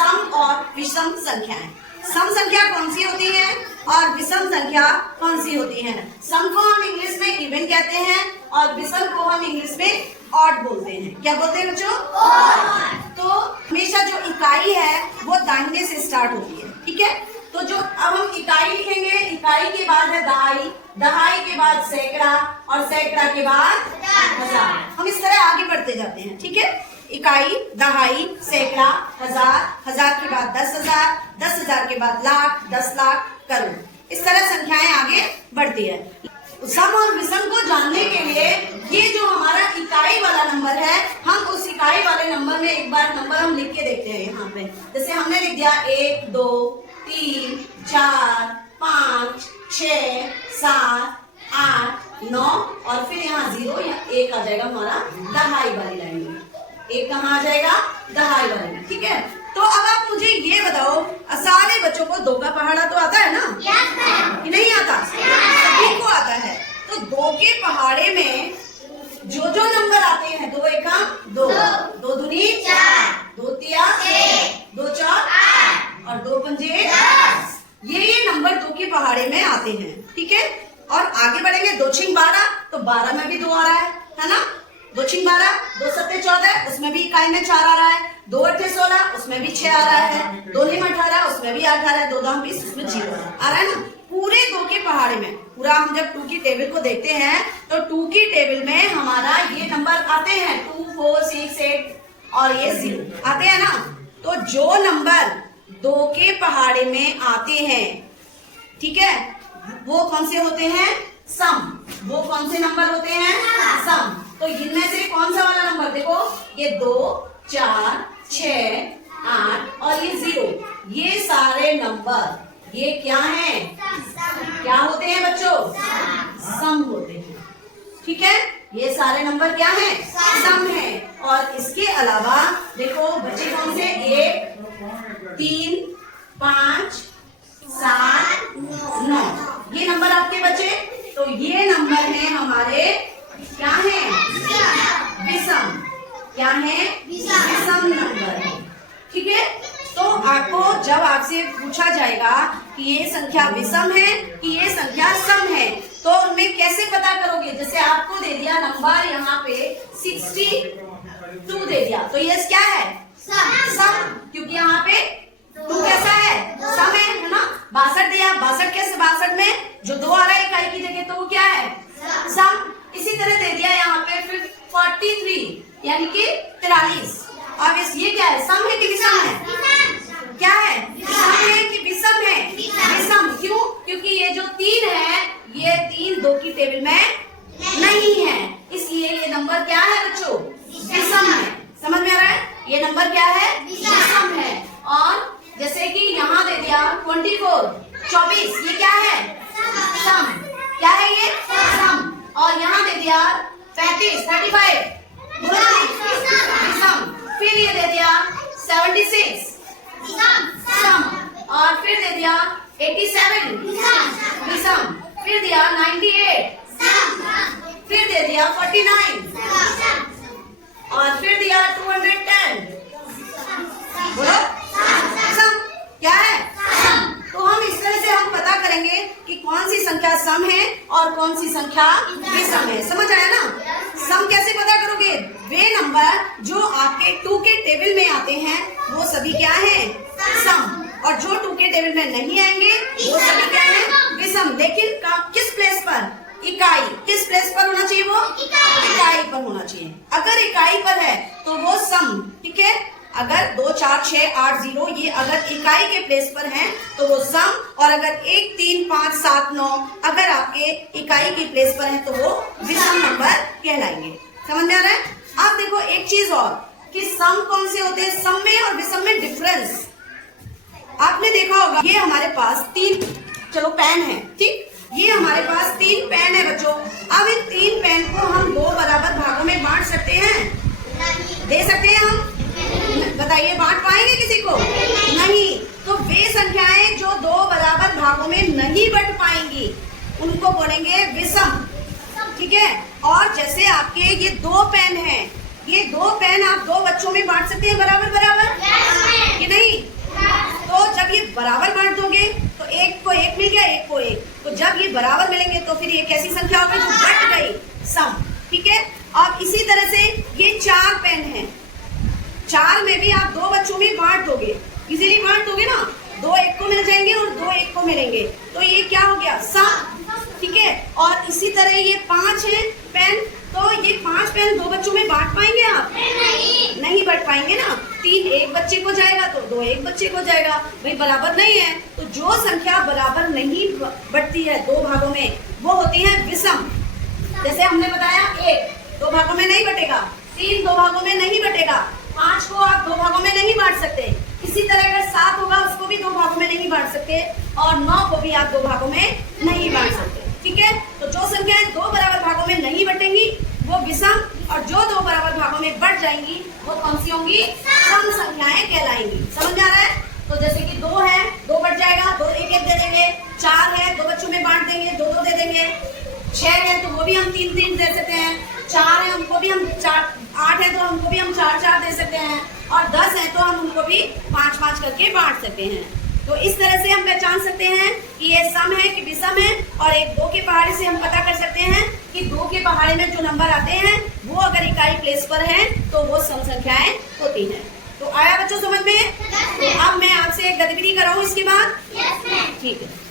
सम और विषम संख्याएं। सम संख्या कौन सी होती है और विषम संख्या कौन सी होती है? सम को हम इंग्लिश में इवन कहते हैं और विषम को हम इंग्लिश में ऑड बोलते हैं। क्या बोलते हैं बच्चों? ऑड। तो हमेशा जो इकाई है वो दाहिने से स्टार्ट होती है, ठीक है? तो जो अब हम इकाई लिखेंगे, इकाई के बाद है दहाई, दहाई के बाद सैकड़ा और सैकड़ा के बाद हजार। हम इस तरह आगे बढ़ते जाते हैं, ठीक है? इकाई, दहाई, सैकड़ा, हजार, हजार के बाद 10,000, 10,000 के बाद लाख, 10 लाख, करोड़। इस तरह संख्याएं आगे बढ़ती है। सम और विषम को जानने के लिए ये जो हमारा इकाई वाला नंबर है, हम उस इकाई वाले नंबर में एक बार नंबर हम लिख के देखते हैं। यहाँ पे जैसे हमने लिख दिया 1, 2, 3, 4, 5, 6, 7, 8, 9 और फिर यहाँ 0 या 1 आ जाएगा हमारा दहाई वाली लाइन में। 1 कहाँ आ जाएगा? दहाई वाली में, ठीक है? तो अब आप मुझे ये बताओ, सारे बच्चों को 2 का पहाड़ा तो आता है ना? कि नहीं आता? सभी को आता है। तो 2 के पहाड़े में जो नंबर आते हैं, 2 एकम 2, 2 दूनी 4, 2 तिया 6, 2 चौक 8 और 2 पंजे 10। ये नंबर 2 के पहाड़े में आते हैं, ठीक है? और आगे बढ़ेंगे, 2 छिंग 12, तो 12 में भी 2 आ रहा है ना? 2 छिंग 12, 2 सत्ते 14, उसमें भी इकाई में 4 आ रहा है। 2 अट्ठे 16, उसमें भी 6 आ रहा है। 2 नीम 18, उसमें भी 8 आ रहा है। 2 दाम 20, उसमें 0 आ रहा है ना? पूरे 2 के पहाड़े में पूरा हम जब 2 की टेबल को देखते हैं तो 2 की टेबल में हमारा ये नंबर आते हैं 2, 4, 6, 8 और ये 0 आते हैं ना? तो जो नंबर 2 के पहाड़े में आते हैं, ठीक है, वो कौन से होते हैं? सम। वो कौन से नंबर होते हैं? सम। तो इनमें से कौन सा वाला नंबर? देखो, ये 2, 4, 6, 8 और ये 0, ये सारे नंबर ये क्या हैं? क्या होते हैं बच्चों? सम होते हैं, ठीक है? ये सारे नंबर क्या हैं? सम है। और इसके अलावा देखो बच्चे कौन से? 1, 3, 5, 7, 9, ये नंबर आपके बचे। तो ये नंबर है हमारे क्या है? विषम। क्या है? विषम नंबर, ठीक है? तो आपको जब आपसे पूछा जाएगा कि ये संख्या विषम है कि ये संख्या सम है, तो उनमें कैसे पता करोगे? जैसे आपको दे दिया नंबर यहाँ पे 62 दे दिया, तो ये क्या है? सम, क्योंकि यहाँ पे 2 कैसा है? सम है ना? 62 दिया, 62 कैसे? 62 में जो 2 आ रहा है इकाई की जगह, तो वो क्या है? सम। इसी तरह दे दिया यहाँ पे फिर 43 यानी कि 43। अब इस ये क्या है? सम है कि विषम है? क्या है? सम है कि विषम है? विषम। क्यों? क्योंकि ये जो 3 है, ये 3 2 की टेबल में नहीं है, इसलिए ये नंबर क्या है बच्चों? विषम है। समझ में आ रहा है? ये नंबर क्या है? विषम है। और जैसे कि यहाँ दे दिया 24, 24, ये क्या है? सम। क्या है ये? सम। और यहाँ दे दिया 35, 35, विषम। फिर ये दे दिया 76, सम। और फिर दे दिया 87, विषम। फिर दिया 98, फिर दे दिया 49 और फिर दिया 210। बोलो, सम। क्या है? सम। तो हम इस तरह से हम पता करेंगे कि कौन सी संख्या सम है और कौन सी संख्या विषम है। समझ आया ना? सम कैसे पता करोगे? वे नंबर जो आपके 2 के टेबल में आते हैं वो सभी क्या है? सम। और जो 2 के टेबल में नहीं आएंगे वो सभी क्या है? विषम। लेकिन किस प्लेस पर? इकाई। किस प्लेस पर होना चाहिए? वो इकाई पर होना चाहिए। अगर इकाई पर है तो वो सम, ठीक है? अगर 2, 4, 6, 8, 0 ये अगर इकाई के प्लेस पर हैं तो वो सम, और अगर 1, 3, 5, 7, 9 अगर आपके इकाई के प्लेस पर है तो वो विषम नंबर कहलाएंगे। समझ में आ रहा है? अब देखो एक चीज और कि सम कौन से होते हैं? सम में और विषम में डिफरेंस आपने देखा होगा। ये हमारे पास 3 चलो पेन है, ठीक? ये हमारे पास 3 पेन है बच्चों। अब इन 3 पेन को हम 2 बराबर भागों में बांट सकते हैं? दे सकते हैं हम? बताइए, बांट पाएंगे किसी को? नहीं। तो वे संख्याएं जो 2 बराबर भागों में नहीं बंट पाएंगी उनको बोलेंगे विषम, ठीक है? और जैसे आपके ये 2 पेन हैं, ये 2 पेन आप 2 बच्चों में बांट सकते हैं बराबर बराबर? कि नहीं? तो जब ये बराबर बांट दोगे तो एक को एक मिल गया, एक को एक, तो जब ये बराबर मिलेंगे तो फिर ये कैसी संख्या होगी, जो बट गई, सम। ठीक है। अब इसी तरह से ये 4 पेन हैं, 4 में भी आप 2 बच्चों में बांट दोगे, इजीली बांट दोगे ना, 2 एक को मिल जाएंगे और 2 एक को मिलेंगे, तो ये क्या हो गया, सम। ठीक है। और इसी तरह ये 5 है पेन, तो ये 5 पेन 2 बच्चों में बांट पाएंगे आप, नहीं बांट पाएंगे ना, 3 एक बच्चे को जाएगा तो 2 एक बच्चे को जाएगा, भाई बराबर नहीं है। तो जो संख्या बराबर नहीं बढ़ती है 2 भागों में, वो होती है विषम। जैसे हमने बताया 1 2 भागों में नहीं बटेगा, 3 2 भागों में नहीं बटेगा, 5 को आप 2 भागों में नहीं बांट सकते, इसी तरह अगर 7 होगा उसको भी 2 भागों में नहीं बांट सकते, और 9 को भी आप 2 भागों में नहीं बांट सकते। ठीक है। तो जो संख्याएं 2 बराबर भागों में नहीं बटेंगी वो विषम, और जो 2 बराबर भागों में बढ़ जाएंगी वो कौन सी होंगी, सम संख्याएं कहलाएंगी। समझ में आ रहा है। तो जैसे कि 2 है, 2 बढ़ जाएगा, 2 एक एक दे देंगे, 4 है 2 बच्चों में बांट देंगे, 2 2 दे देंगे, 6 है तो वो भी हम 3 3 दे सकते हैं, 4 है उनको भी हम 4, 8 है तो उनको भी हम 4 4 दे सकते हैं, और 10 है तो हम उनको भी 5 5 करके बांट सकते हैं। तो इस तरह से हम पहचान सकते हैं कि ये सम है कि विषम है, और एक 2 के पहाड़े से हम पता कर सकते हैं कि 2 के पहाड़े में जो नंबर आते हैं वो अगर इकाई प्लेस पर है तो वो सम संख्याएं होती हैं। तो आया बच्चों समझ में। तो अब मैं आपसे एक गतिविधि कराऊं इसके बाद। ठीक है।